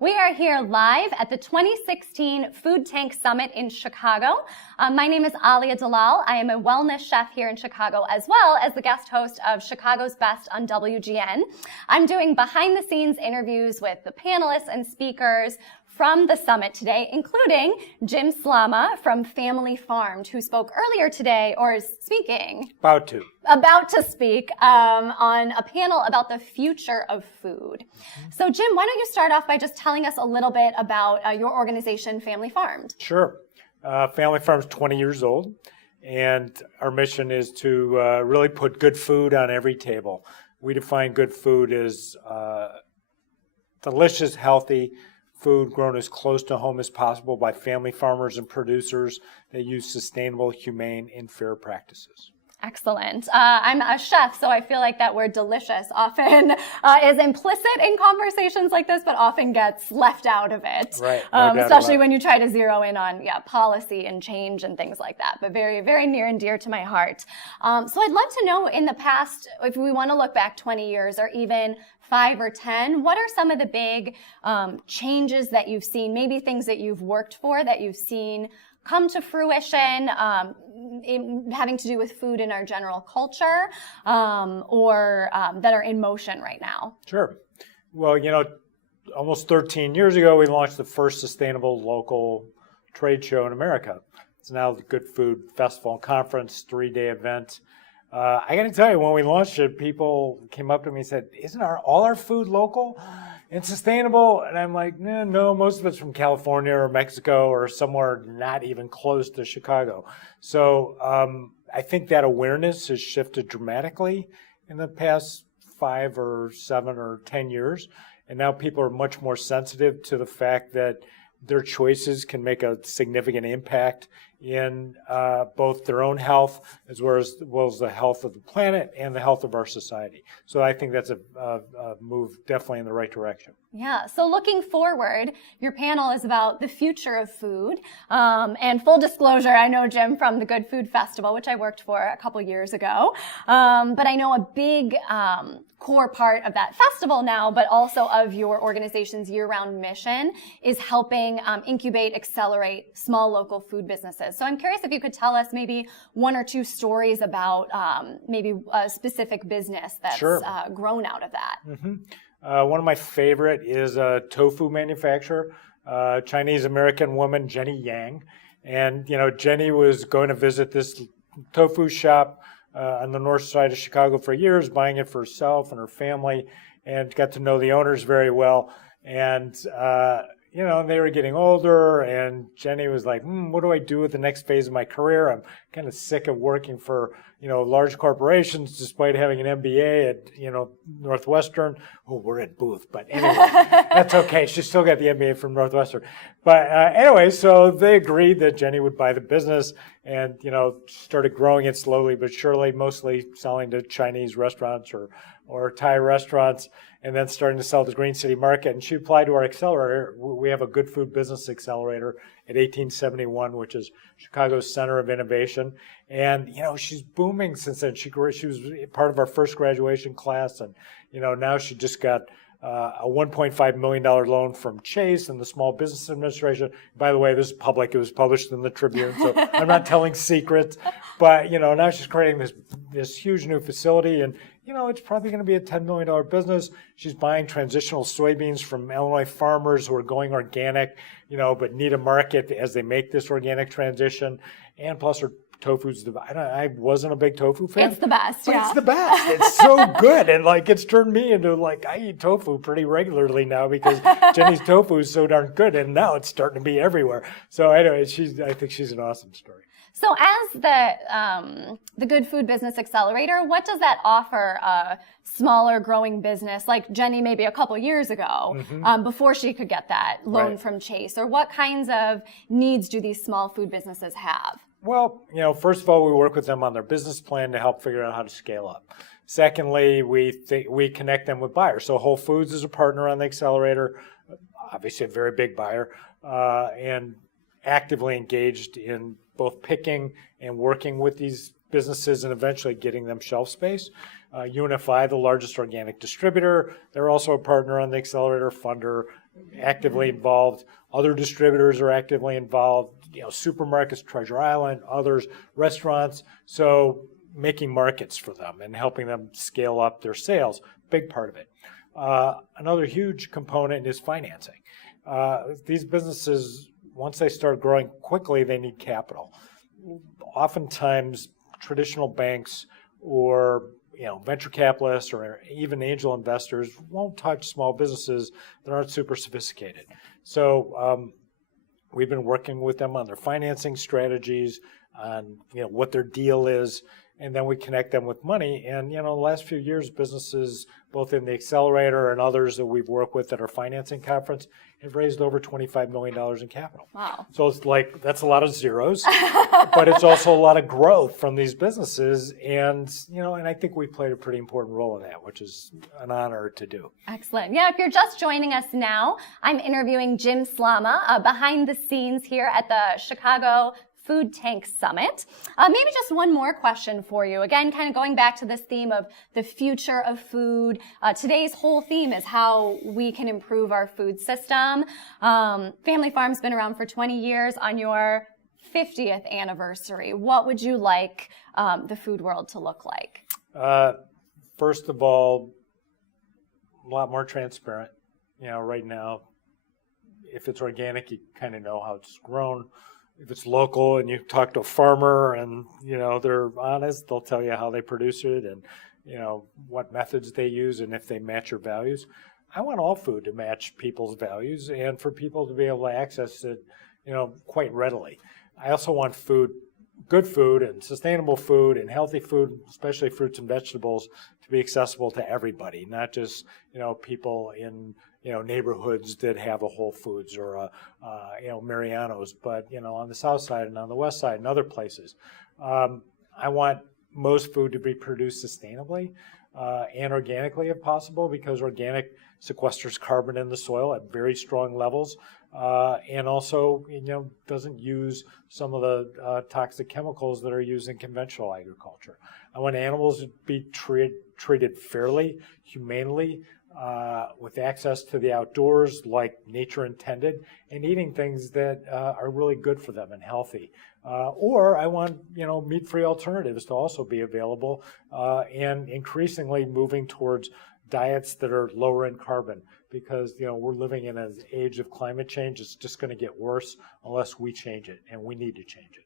We are here live at the 2016 Food Tank Summit in Chicago. My name is Alia Dalal. I am a wellness chef here in Chicago, as well as the guest host of Chicago's Best on WGN. I'm doing behind-the-scenes interviews with the panelists and speakers from the summit today, including Jim Slama from FamilyFarmed, who spoke earlier today, or is speaking. About to speak on a panel about the future of food. So Jim, why don't you start off by just telling us a little bit about your organization, FamilyFarmed? Sure. FamilyFarmed's 20 years old, and our mission is to really put good food on every table. We define good food as delicious, healthy food grown as close to home as possible by family farmers and producers that use sustainable, humane, and fair practices. Excellent. I'm a chef, so I feel like that word delicious often is implicit in conversations like this, but often gets left out of it. Right. Especially when you try to zero in on policy and change and things like that, but very, very near and dear to my heart. So I'd love to know, in the past, if we want to look back 20 years or even 5 or 10, what are some of the big changes that you've seen, maybe things that you've worked for that you've seen come to fruition, having to do with food in our general culture, or that are in motion right now? Sure. Well, almost 13 years ago, we launched the first sustainable local trade show in America. It's now the Good Food Festival and Conference, 3-day event. I got to tell you, when we launched it, people came up to me and said, "Isn't all our food local and sustainable?" And I'm like, no, most of it's from California or Mexico or somewhere not even close to Chicago. So I think that awareness has shifted dramatically in the past 5 or 7 or 10 years. And now people are much more sensitive to the fact that their choices can make a significant impact in both their own health as well as the health of the planet and the health of our society. So I think that's a move definitely in the right direction. Yeah, so looking forward, your panel is about the future of food. And full disclosure, I know Jim from the Good Food Festival, which I worked for a couple years ago. But I know a big core part of that festival now, but also of your organization's year-round mission, is helping incubate, accelerate small local food businesses. So I'm curious if you could tell us maybe 1 or 2 stories about maybe a specific business that's Sure. Grown out of that. Mm-hmm. One of my favorite is a tofu manufacturer, Chinese-American woman, Jenny Yang. And, Jenny was going to visit this tofu shop on the north side of Chicago for years, buying it for herself and her family, and got to know the owners very well. And, they were getting older, and Jenny was like, what do I do with the next phase of my career? I'm kind of sick of working for, large corporations, despite having an MBA at, Northwestern. Oh, we're at Booth, but anyway, that's okay. She still got the MBA from Northwestern. But anyway, so they agreed that Jenny would buy the business and, started growing it slowly but surely, mostly selling to Chinese restaurants or Thai restaurants, and then starting to sell to Green City Market. And she applied to our accelerator. We have a Good Food Business Accelerator at 1871, which is Chicago's center of innovation. And, she's booming since then. She was part of our first graduation class, and, now she just got a $1.5 million loan from Chase and the Small Business Administration. By the way, this is public. It was published in the Tribune, so I'm not telling secrets. But, now she's creating this huge new facility, and, it's probably going to be a $10 million business. She's buying transitional soybeans from Illinois farmers who are going organic, but need a market as they make this organic transition. And plus her tofu's I wasn't a big tofu fan. It's the best, but yeah. It's the best. It's so good. And it's turned me into I eat tofu pretty regularly now because Jenny's tofu is so darn good. And now it's starting to be everywhere. So anyway, I think she's an awesome story. So as the Good Food Business Accelerator, what does that offer a smaller growing business like Jenny maybe a couple years ago, before she could get that loan from Chase? Or what kinds of needs do these small food businesses have? Well, first of all, we work with them on their business plan to help figure out how to scale up. Secondly, we connect them with buyers. So Whole Foods is a partner on the accelerator, obviously a very big buyer, and actively engaged in both picking and working with these businesses and eventually getting them shelf space. UNFI, the largest organic distributor, they're also a partner on the accelerator, funder, actively involved. Other distributors are actively involved. Supermarkets, Treasure Island, others, restaurants. So making markets for them and helping them scale up their sales, big part of it. Another huge component is financing. These businesses, once they start growing quickly, they need capital. Oftentimes, traditional banks or venture capitalists or even angel investors won't touch small businesses that aren't super sophisticated. So we've been working with them on their financing strategies, on what their deal is, and then we connect them with money. And the last few years, businesses, both in the Accelerator and others that we've worked with at our financing conference, have raised over $25 million in capital. Wow. So it's like, that's a lot of zeros, but it's also a lot of growth from these businesses. And, and I think we played a pretty important role in that, which is an honor to do. Excellent. Yeah, if you're just joining us now, I'm interviewing Jim Slama behind the scenes here at the Chicago Food Tank Summit. Maybe just one more question for you. Again, kind of going back to this theme of the future of food. Today's whole theme is how we can improve our food system. Family Farm's been around for 20 years. On your 50th anniversary, what would you like the food world to look like? First of all, a lot more transparent. Right now, if it's organic, you kind of know how it's grown. If it's local and you talk to a farmer and, they're honest, they'll tell you how they produce it and, what methods they use and if they match your values. I want all food to match people's values and for people to be able to access it, quite readily. I also want good food and sustainable food and healthy food, especially fruits and vegetables, to be accessible to everybody, not just, people in neighborhoods that have a Whole Foods or a, Mariano's, but, on the south side and on the west side and other places. I want most food to be produced sustainably and organically if possible, because organic sequesters carbon in the soil at very strong levels and also, doesn't use some of the toxic chemicals that are used in conventional agriculture. I want animals to be treated fairly, humanely, with access to the outdoors like nature intended, and eating things that are really good for them and healthy. Or I want, meat-free alternatives to also be available and increasingly moving towards diets that are lower in carbon because, we're living in an age of climate change. It's just going to get worse unless we change it, and we need to change it.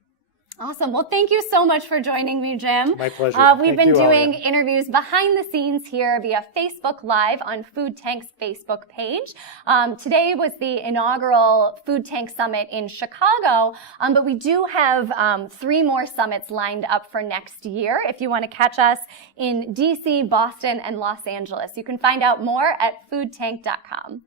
Awesome. Well, thank you so much for joining me, Jim. My pleasure. We've been doing interviews behind the scenes here via Facebook Live on Food Tank's Facebook page. Today was the inaugural Food Tank Summit in Chicago, but we do have 3 more summits lined up for next year. If you want to catch us in DC, Boston, and Los Angeles, you can find out more at foodtank.com.